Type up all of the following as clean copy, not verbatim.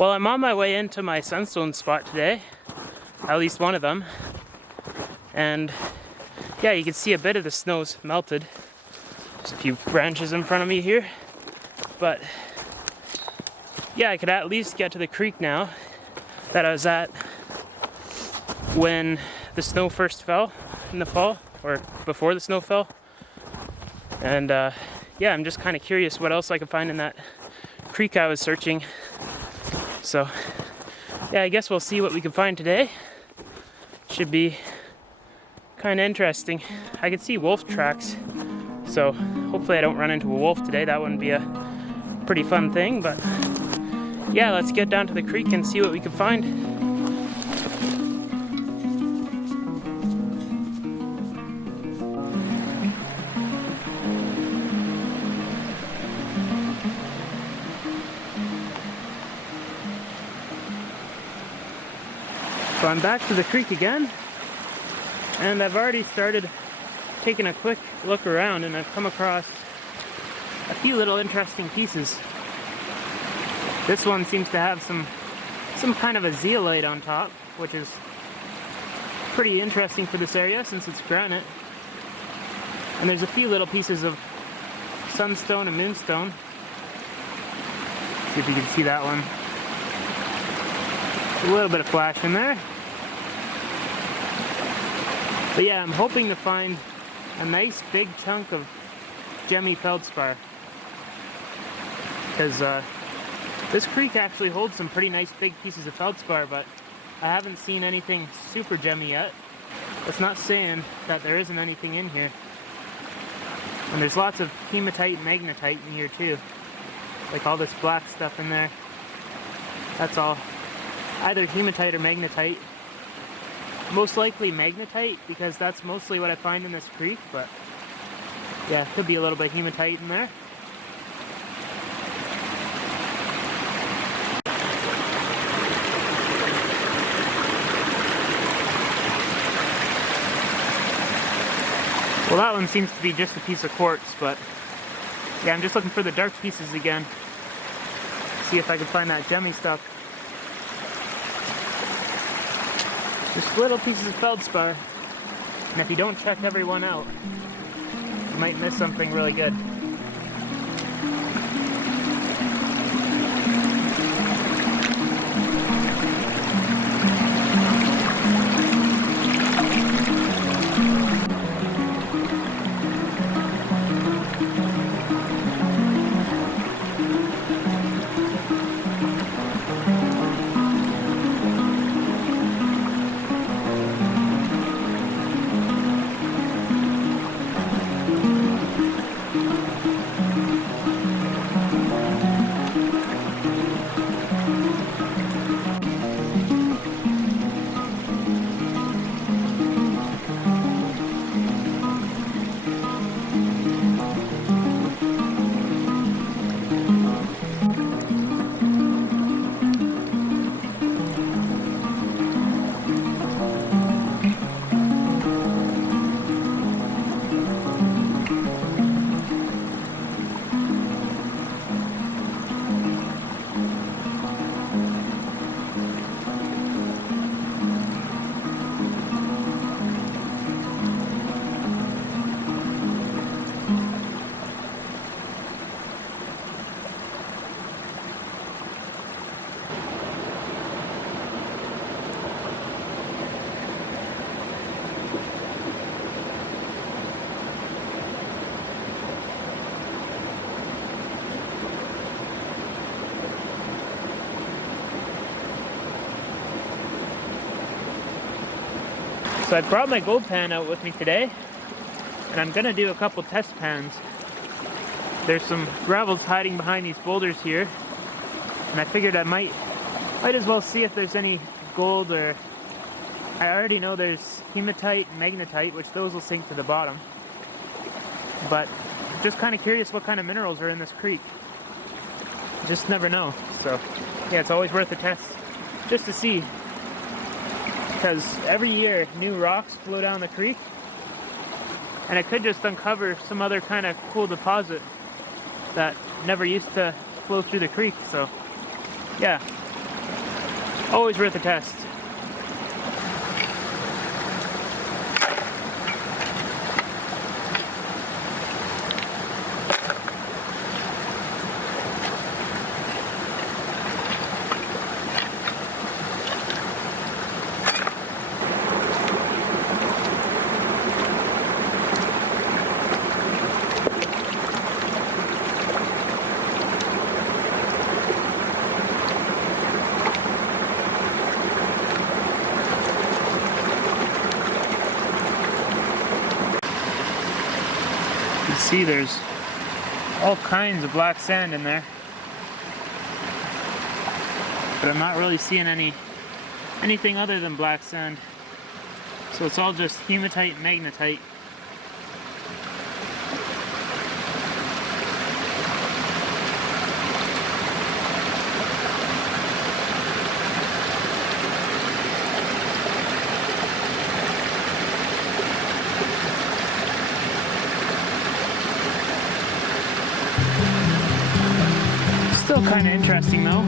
Well, I'm on my way into my Sunstone spot today, at least one of them, and yeah, you can see a bit of the snow's melted. There's a few branches in front of me here, but yeah, I could at least get to the creek now that I was at when the snow first fell in the fall, or before the snow fell. And yeah, I'm just kind of curious what else I could find in that creek I was searching. So yeah, I guess we'll see what we can find today. Should be kind of interesting. I could see wolf tracks, so hopefully I don't run into a wolf today. That wouldn't be a pretty fun thing, but yeah, let's get down to the creek and see what we can find. So I'm back to the creek again, and I've already started taking a quick look around, and I've come across a few little interesting pieces. This one seems to have some kind of a zeolite on top, which is pretty interesting for this area since it's granite. And there's a few little pieces of Sunstone and Moonstone. See if you can see that one. A little bit of flash in there. But yeah, I'm hoping to find a nice big chunk of gemmy feldspar, because this creek actually holds some pretty nice big pieces of feldspar, but I haven't seen anything super gemmy yet. That's not saying that there isn't anything in here. And there's lots of hematite and magnetite in here too. Like all this black stuff in there. That's all either hematite or magnetite. Most likely magnetite, because that's mostly what I find in this creek, but yeah, could be a little bit of hematite in there. Well, that one seems to be just a piece of quartz, but yeah, I'm just looking for the dark pieces again. See if I can find that gemmy stuff. Just little pieces of feldspar, and if you don't check everyone out, you might miss something really good. So I brought my gold pan out with me today, and I'm gonna do a couple test pans. There's some gravels hiding behind these boulders here, and I figured I might as well see if there's any gold, or I already know there's hematite and magnetite, which those will sink to the bottom. But I'm just kind of curious what kind of minerals are in this creek. Just never know. So yeah, it's always worth a test just to see. Because every year new rocks flow down the creek, and it could just uncover some other kind of cool deposit that never used to flow through the creek. So yeah, Always worth a test. You see there's all kinds of black sand in there, but I'm not really seeing anything other than black sand, so it's all just hematite and magnetite. Still kind of interesting though.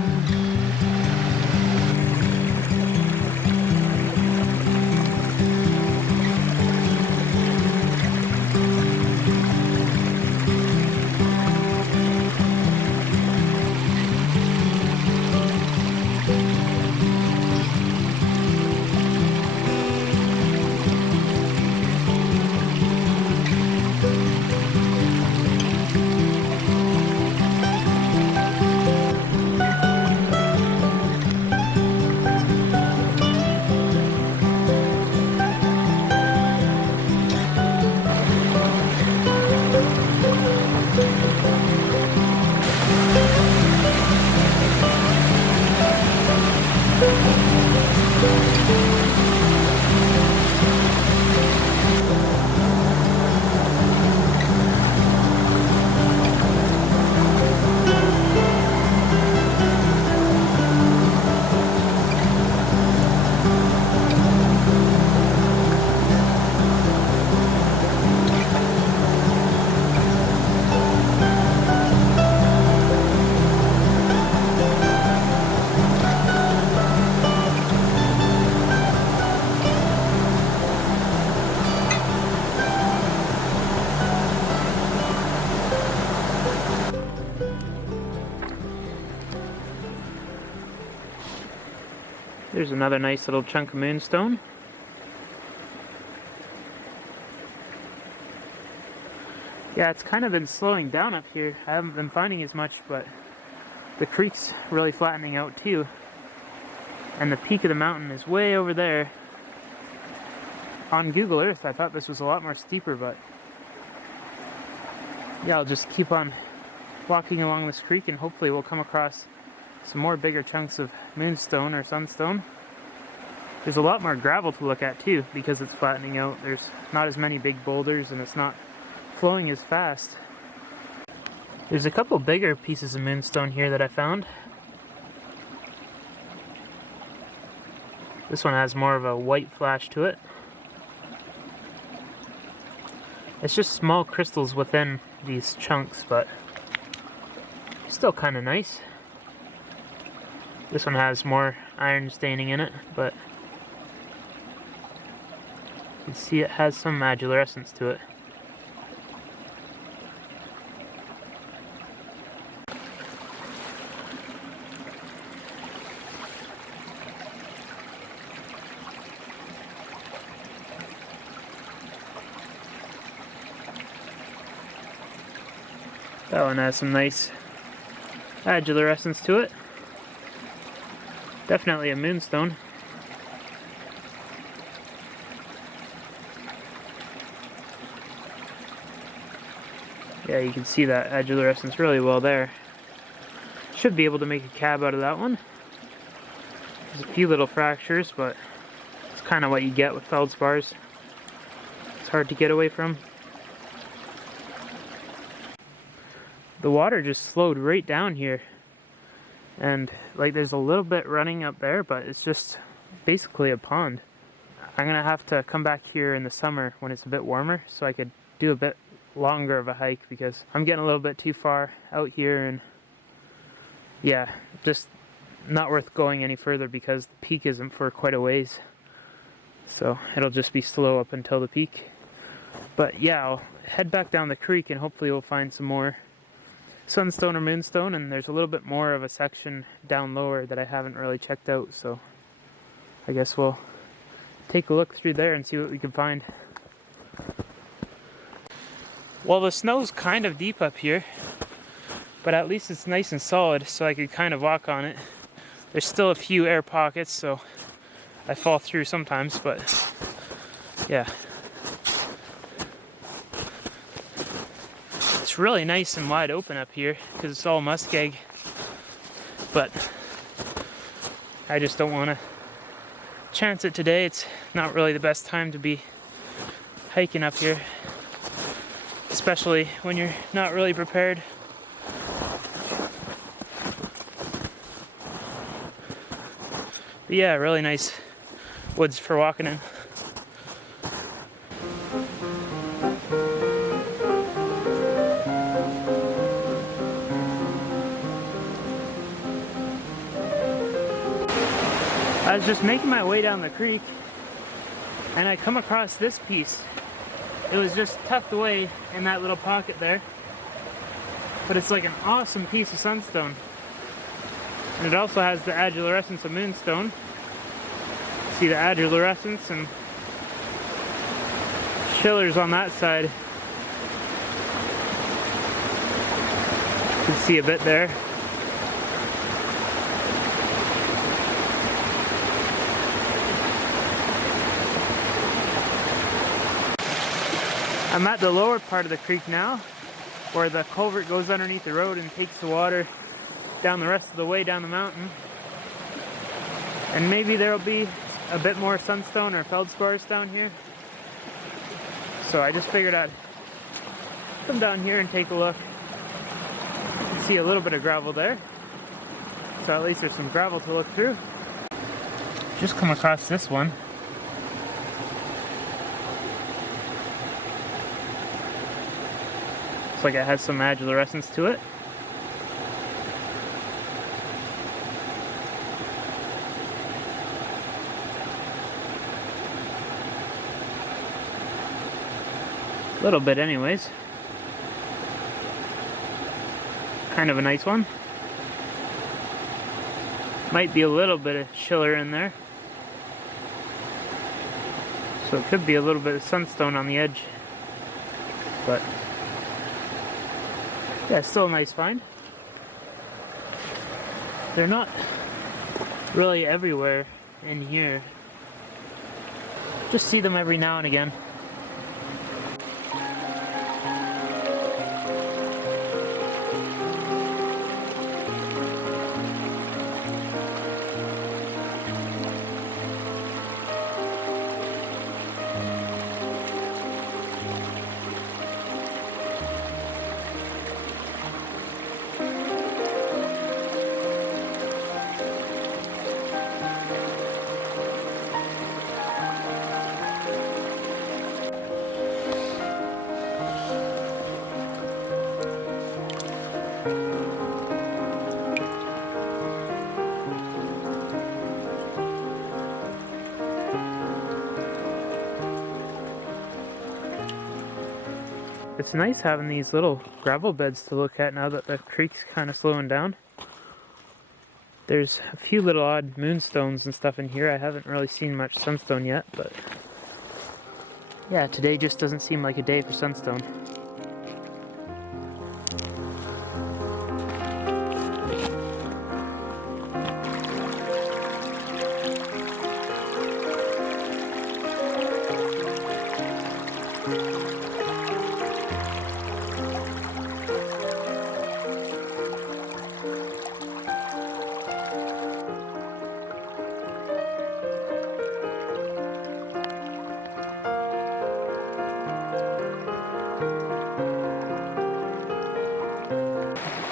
There's another nice little chunk of moonstone. Yeah, it's kind of been slowing down up here. I haven't been finding as much, but the creek's really flattening out too. And the peak of the mountain is way over there. On Google Earth, I thought this was a lot more steeper, but yeah, I'll just keep on walking along this creek and hopefully we'll come across some more bigger chunks of moonstone or sunstone. There's a lot more gravel to look at too because it's flattening out. There's not as many big boulders and it's not flowing as fast. There's a couple bigger pieces of moonstone here that I found. This one has more of a white flash to it. It's just small crystals within these chunks, but still kind of nice. This one has more iron staining in it, but you can see it has some agilurescence to it. That one has some nice agilurescence to it. Definitely a moonstone. Yeah, you can see that agilurescence really well there. Should be able to make a cab out of that one. There's a few little fractures, but it's kind of what you get with feldspars. It's hard to get away from. The water just slowed right down here. And like there's a little bit running up there, but it's just basically a pond. I'm gonna have to come back here in the summer when it's a bit warmer so I could do a bit longer of a hike because I'm getting a little bit too far out here, and yeah, just not worth going any further because the peak isn't for quite a ways. So it'll just be slow up until the peak. But yeah, I'll head back down the creek and hopefully we'll find some more Sunstone or Moonstone, and there's a little bit more of a section down lower that I haven't really checked out, so I guess we'll take a look through there and see what we can find. Well, the snow's kind of deep up here, but at least it's nice and solid so I could kind of walk on it. There's still a few air pockets, so I fall through sometimes, but yeah. It's really nice and wide open up here because it's all muskeg, but I just don't want to chance it today. It's not really the best time to be hiking up here, especially when you're not really prepared. But yeah, really nice woods for walking in. I was just making my way down the creek and I come across this piece. It was just tucked away in that little pocket there, but it's like an awesome piece of sunstone, and it also has the adulorescence of moonstone. See the adulorescence and chillers on that side. You can see a bit there. I'm at the lower part of the creek now, where the culvert goes underneath the road and takes the water down the rest of the way down the mountain. And maybe there'll be a bit more sunstone or feldspars down here. So I just figured I'd come down here and take a look. You can see a little bit of gravel there. So at least there's some gravel to look through. Just come across this one. Like it has some adulorescence to it. A little bit anyways. Kind of a nice one. Might be a little bit of chiller in there. So it could be a little bit of sunstone on the edge. But yeah, still a nice find. They're not really everywhere in here. Just see them every now and again. It's nice having these little gravel beds to look at now that the creek's kind of slowing down. There's a few little odd moonstones and stuff in here. I haven't really seen much sunstone yet, but yeah, today just doesn't seem like a day for sunstone.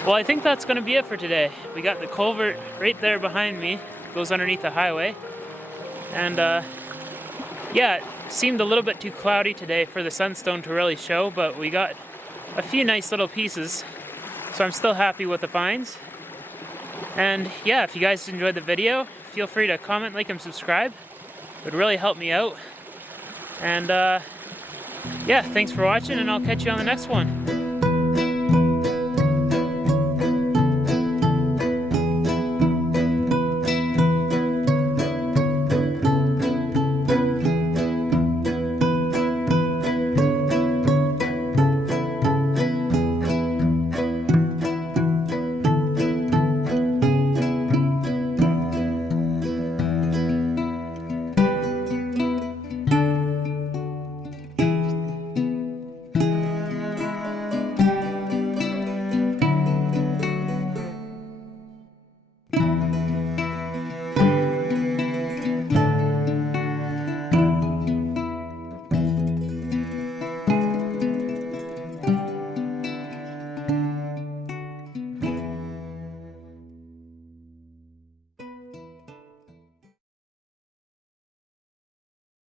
Well, I think that's going to be it for today. We got the culvert right there behind me, goes underneath the highway. And yeah, it seemed a little bit too cloudy today for the sunstone to really show, but we got a few nice little pieces. So I'm still happy with the finds. And yeah, if you guys enjoyed the video, feel free to comment, like, and subscribe. It would really help me out. And yeah, thanks for watching, and I'll catch you on the next one.